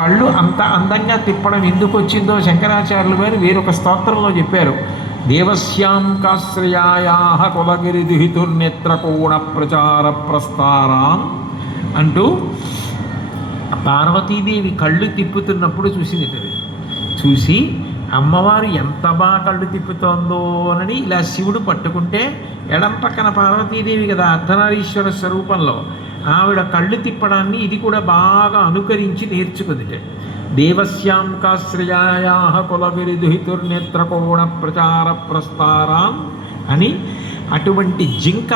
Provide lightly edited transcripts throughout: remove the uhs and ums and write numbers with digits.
కళ్ళు అంత అందంగా తిప్పడం ఎందుకు వచ్చిందో శంకరాచార్యులు గారు వేరొక స్తోత్రంలో చెప్పారు. దేవస్యాం కాశ్రయాయా కులగిరి దుహితుర్నేత్రకోణ ప్రచార ప్రస్తారాన్ అంటూ పార్వతీదేవి కళ్ళు తిప్పుతున్నప్పుడు చూసింది. చూసి అమ్మవారు ఎంత బాగా కళ్ళు తిప్పుతోందో అని ఇలా శివుడు పట్టుకుంటే ఎడం పక్కన పార్వతీదేవి కదా అర్ధనారీశ్వర స్వరూపంలో, ఆవిడ కళ్ళు తిప్పడాన్ని ఇది కూడా బాగా అనుకరించి నేర్చుకుంది. దేవస్యాం కాశ్రయాయా కులగిరి దుహితుర్నేత్రకోణ ప్రచార ప్రస్తారాన్ అని అటువంటి జింక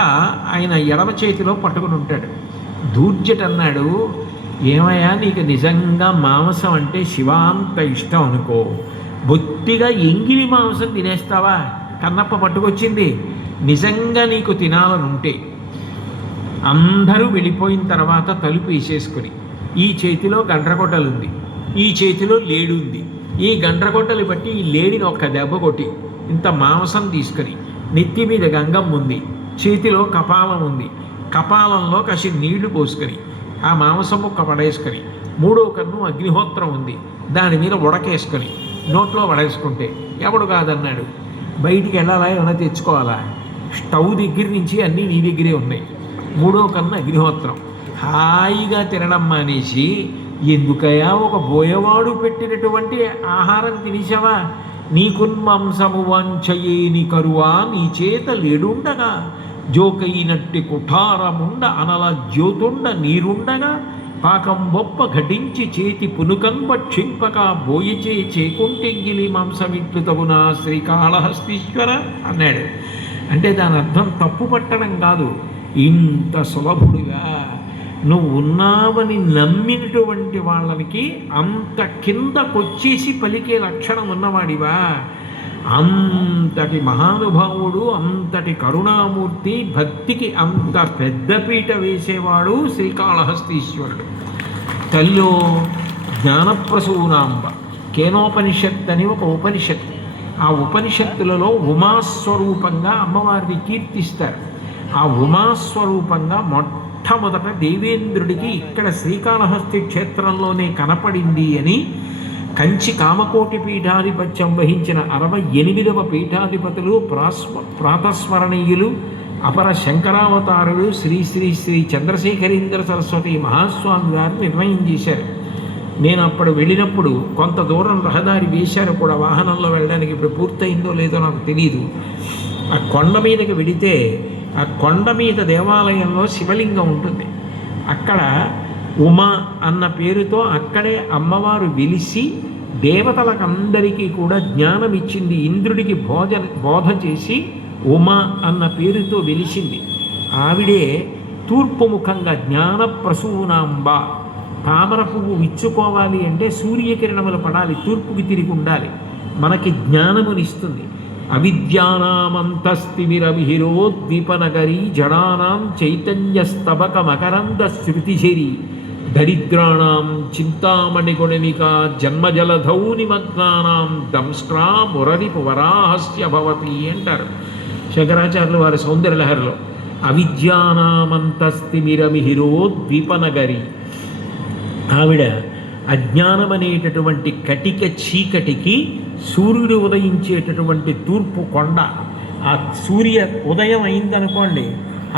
ఆయన ఎడమ చేతిలో పట్టుకుని ఉంటాడు. దూర్జట్ అన్నాడు, ఏమయ్యా నీకు నిజంగా మాంసం అంటే శివాంత ఇష్టం అనుకో, బొత్తిగా ఎంగిలి మాంసం తినేస్తావా? కన్నప్ప పట్టుకొచ్చింది. నిజంగా నీకు తినాలనుంటే అందరూ వెళ్ళిపోయిన తర్వాత తలుపు వేసేసుకొని ఈ చేతిలో గండ్రగొడ్డలు ఉంది, ఈ చేతిలో లేడు ఉంది, ఈ గండ్రగొడ్డలు బట్టి ఈ లేడిని ఒక్క దెబ్బ కొట్టి ఇంత మాంసం తీసుకొని నెత్తి మీద గంగం ఉంది, చేతిలో కపాలం ఉంది, కపాలంలో కాసి నీళ్లు పోసుకొని ఆ మాంసం ముక్క పడేసుకొని మూడో కన్ను అగ్నిహోత్రం ఉంది దాని మీద ఉడకేసుకొని నోట్లో పడేసుకుంటే ఎవడు కాదన్నాడు. బయటికి వెళ్ళాలా ఏమైనా తెచ్చుకోవాలా? స్టవ్ దగ్గర నుంచి అన్నీ నీ దగ్గరే ఉన్నాయి. మూడో కన్ను అగ్నిహోత్రం. హాయిగా తినడం మానేసి ఎందుకయా ఒక బోయవాడు పెట్టినటువంటి ఆహారం తినేసావా? నీకున్మాంసము వాంఛయేని కరువా నీ చేత లేడుండగా, జోకైనట్టి కుఠారముండ అనల జ్యోతుండ నీరుండగా, పాకం బొప్ప ఘటించి చేతి పునుకన్ భక్షింపక బోయిచే చేకుంటెంగిలి మాంసమిట్లు తగునా శ్రీకాళహస్తీశ్వర అన్నాడు. అంటే దాని అర్థం తప్పు పట్టడం కాదు, ఇంత సులభుడుగా నువ్వు ఉన్నావని నమ్మినటువంటి వాళ్ళకి అంత కిందకొచ్చేసి పలికే లక్షణం ఉన్నవాడివా? అంతటి మహానుభావుడు, అంతటి కరుణామూర్తి, భక్తికి అంత పెద్దపీట వేసేవాడు శ్రీకాళహస్తీశ్వరుడు. తల్లో జ్ఞానప్రసూనాంబ కేనోపనిషత్ అని ఒక ఉపనిషత్తు. ఆ ఉపనిషత్తులలో ఉమాస్వరూపంగా అమ్మవారిని కీర్తిస్తారు. ఆ ఉమాస్వరూపంగా మొట్టమొదట దేవేంద్రుడికి ఇక్కడ శ్రీకాళహస్తి క్షేత్రంలోనే కనపడింది అని కంచి కామకోటి పీఠాధిపత్యం వహించిన 68వ పీఠాధిపతులు ప్రాతస్మరణీయులు అపర శంకరావతారులు శ్రీ శ్రీ శ్రీ చంద్రశేఖరేంద్ర సరస్వతి మహాస్వామి గారు నిర్ణయం చేశారు. నేను అప్పుడు వెళ్ళినప్పుడు కొంత దూరం రహదారి వేశారు కూడా వాహనంలో వెళ్ళడానికి. ఇప్పుడు పూర్తయిందో లేదో నాకు తెలియదు. ఆ కొండ మీదకి వెడితే ఆ కొండ మీద దేవాలయంలో శివలింగం ఉంటుంది. అక్కడ ఉమా అన్న పేరుతో అక్కడే అమ్మవారు వెలిసి దేవతలకందరికీ కూడా జ్ఞానం ఇచ్చింది. ఇంద్రుడికి బోధ చేసి ఉమా అన్న పేరుతో వెలిసింది. ఆవిడే తూర్పు ముఖంగా జ్ఞానప్రసూనాంబ. తామర పువ్వు విచ్చుకోవాలి అంటే సూర్యకిరణములు పడాలి, తూర్పుకి తిరిగి ఉండాలి, మనకి జ్ఞానమునిస్తుంది. అవిద్యానామంతస్తిమిరవిహిరోద్దీపనగరీ జడానాం చైతన్యస్తబక మకరంద శృతిశరీ దరిద్రాణం చింతామణిగుణనిక జన్మజలధౌ నిమగ్నానాం దంష్ట్రా మురరిపు వరాహస్య భవతి అంటారు శంకరాచార్యులు వారి సౌందర్యలహరిలో. అవిద్యానామంతస్తిమిరమిహిరోద్దీపనగరి. ఆవిడ అజ్ఞానం అనేటటువంటి కటిక చీకటికి సూర్యుడు ఉదయించేటటువంటి తూర్పు కొండ. ఆ సూర్య ఉదయం అయిందనుకోండి,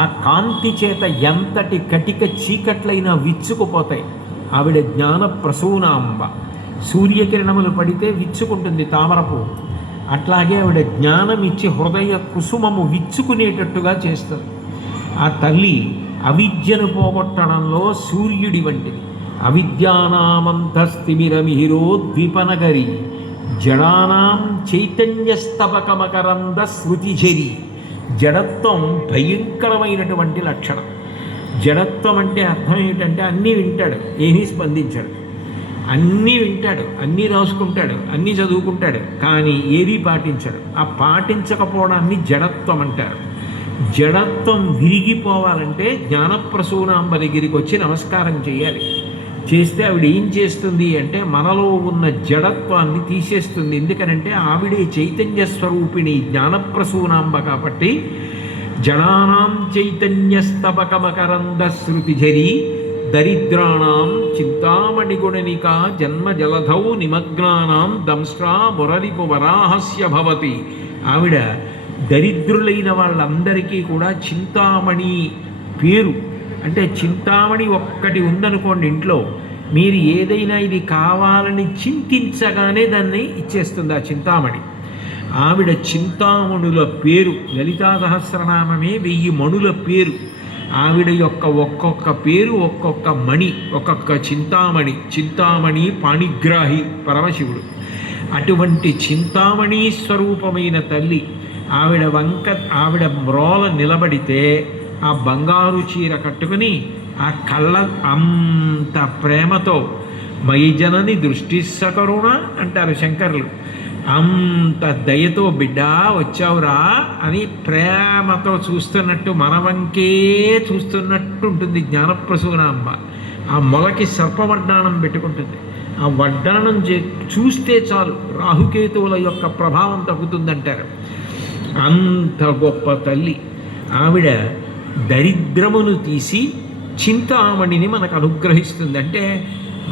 ఆ కాంతి చేత ఎంతటి కటిక చీకట్లైనా విచ్చుకుపోతాయి. ఆవిడ జ్ఞాన ప్రసూనాంబ. సూర్యకిరణములు పడితే విచ్చుకుంటుంది తామరపు. అట్లాగే ఆవిడ జ్ఞానం ఇచ్చి హృదయ కుసుమము విచ్చుకునేటట్టుగా చేస్తుంది. ఆ తల్లి అవిద్యను పోగొట్టడంలో సూర్యుడి వంటిది. అవిద్యానామంతస్తిమిరమిహిరోద్దీపనగరి జడానాం చైతన్యస్తబకమకరంద శృతిఝరి. జడత్వం భయంకరమైనటువంటి లక్షణం. జడత్వం అంటే అర్థం ఏమిటంటే అన్నీ వింటాడు, ఏమీ స్పందించాడు. అన్నీ వింటాడు, అన్నీ రాసుకుంటాడు, అన్నీ చదువుకుంటాడు, కానీ ఏదీ పాటించాడు. ఆ పాటించకపోవడాన్ని జడత్వం అంటారు. జడత్వం విరిగిపోవాలంటే జ్ఞానప్రసూనాంబ దగ్గరికి వచ్చి నమస్కారం చేయాలి. చేస్తే ఆవిడ ఏం చేస్తుంది అంటే మనలో ఉన్న జడత్వాన్ని తీసేస్తుంది. ఎందుకనంటే ఆవిడే చైతన్య స్వరూపిణి జ్ఞానప్రసూనాంబ కాబట్టి. జడానాం చైతన్యస్తబకమకరంద శృతిఝరి దరిద్రాణం చింతామణిగుణనిక జన్మ జలధౌ నిమగ్నానాం దంష్ట్రా మురరిపు వరాహస్య భవతి. ఆవిడ దరిద్రులైన వాళ్ళందరికీ కూడా చింతామణి పేరు. అంటే చింతామణి ఒక్కటి ఉందనుకోండి ఇంట్లో, మీరు ఏదైనా ఇది కావాలని చింతించగానే దాన్ని ఇచ్చేస్తుంది ఆ చింతామణి. ఆవిడ చింతామణుల పేరు. లలితా సహస్రనామమే 1000 మణుల పేరు. ఆవిడ యొక్క ఒక్కొక్క పేరు ఒక్కొక్క మణి, ఒక్కొక్క చింతామణి. చింతామణి పాణిగ్రాహి పరమశివుడు. అటువంటి చింతామణి స్వరూపమైన తల్లి ఆవిడ మ్రోల నిలబడితే ఆ బంగారు చీర కట్టుకుని ఆ కళ్ళ అంత ప్రేమతో మయి జనని దృష్టి సకరుణ అంటారు శంకరులు. అంత దయతో బిడ్డ వచ్చావురా అని ప్రేమతో చూస్తున్నట్టు, మనవంకే చూస్తున్నట్టు ఉంటుంది జ్ఞానప్రసూనాంబ. ఆ మొలకి సర్పవడ్డాణం పెట్టుకుంటుంది. ఆ వడ్డాణం చూస్తే చాలు రాహుకేతువుల యొక్క ప్రభావం తగ్గుతుందంటారు. అంత గొప్ప తల్లి ఆవిడ. దరిద్రమును తీసి చింతామణిని మనకు అనుగ్రహిస్తుంది. అంటే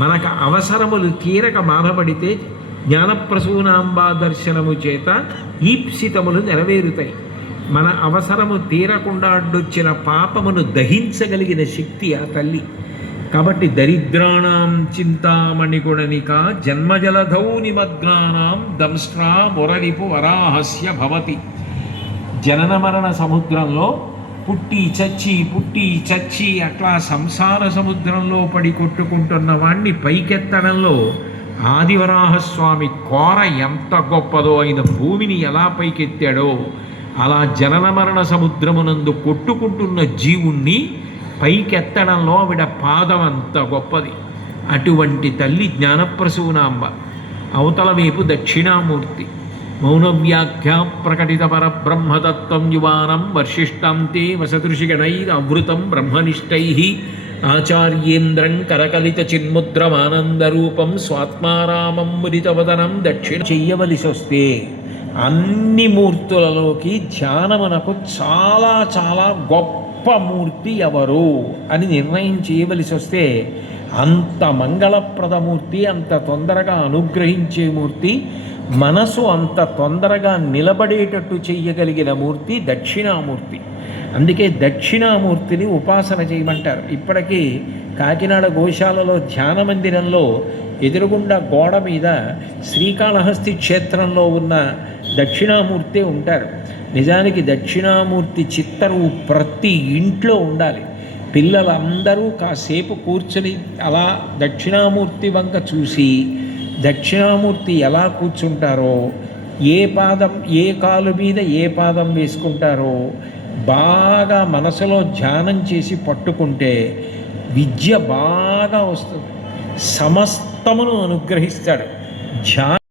మనకు అవసరములు తీరక బాధపడితే జ్ఞానప్రసూనాంబా దర్శనము చేత ఈప్సితములు నెరవేరుతాయి. మన అవసరము తీరకుండా అడ్డొచ్చిన పాపమును దహించగలిగిన శక్తి ఆ తల్లి. కాబట్టి దరిద్రాణం చింతామణిగుణనిక జన్మజలధౌ నిమగ్నానాం దంష్ట్రా మురరిపు వరాహస్య భవతి. జనన మరణ సముద్రంలో పుట్టి చచ్చి అట్లా సంసార సముద్రంలో పడి కొట్టుకుంటున్న వాణ్ణి పైకెత్తడంలో ఆదివరాహస్వామి కోర ఎంత గొప్పదో, ఆయన భూమిని ఎలా పైకెత్తాడో అలా జనన మరణ సముద్రమునందు కొట్టుకుంటున్న జీవుణ్ణి పైకెత్తడంలో ఆవిడ పాదం అంత గొప్పది. అటువంటి తల్లి జ్ఞానప్రసూనాంబ. అవతల వైపు దక్షిణామూర్తి. మౌనవ్యాఖ్యా ప్రకటిత పరబ్రహ్మతత్వం యువానం వర్షిష్టం తే వసదృషిగణైరవృతం బ్రహ్మనిష్టై ఆచార్యేంద్రం కరకలిత చిన్ముద్రమానందరూపం స్వాత్మారామం ముదితవదనం దక్షిణ చెయ్యవలసి వస్తే అన్ని మూర్తులలోకి ధ్యానమునకు చాలా చాలా గొప్ప మూర్తి ఎవరు అని నిర్ణయం చేయవలసి వస్తే అంత మంగళప్రదమూర్తి, అంత తొందరగా అనుగ్రహించే మూర్తి, మనసు అంత తొందరగా నిలబడేటట్టు చెయ్యగలిగిన మూర్తి దక్షిణామూర్తి. అందుకే దక్షిణామూర్తిని ఉపాసన చేయమంటారు. ఇప్పటికీ కాకినాడ గోశాలలో ధ్యాన మందిరంలో ఎదురుగుండా గోడ మీద శ్రీకాళహస్తి క్షేత్రంలో ఉన్న దక్షిణామూర్తే ఉంటారు. నిజానికి దక్షిణామూర్తి చిత్తరువు ప్రతి ఇంట్లో ఉండాలి. పిల్లలందరూ కాసేపు కూర్చొని అలా దక్షిణామూర్తి వంక చూసి దక్షిణామూర్తి ఎలా కూర్చుంటారో, ఏ కాలు మీద ఏ పాదం వేసుకుంటారో బాగా మనసులో ధ్యానం చేసి పట్టుకుంటే విద్య బాగా వస్తుంది. సమస్తమును అనుగ్రహిస్తాడు.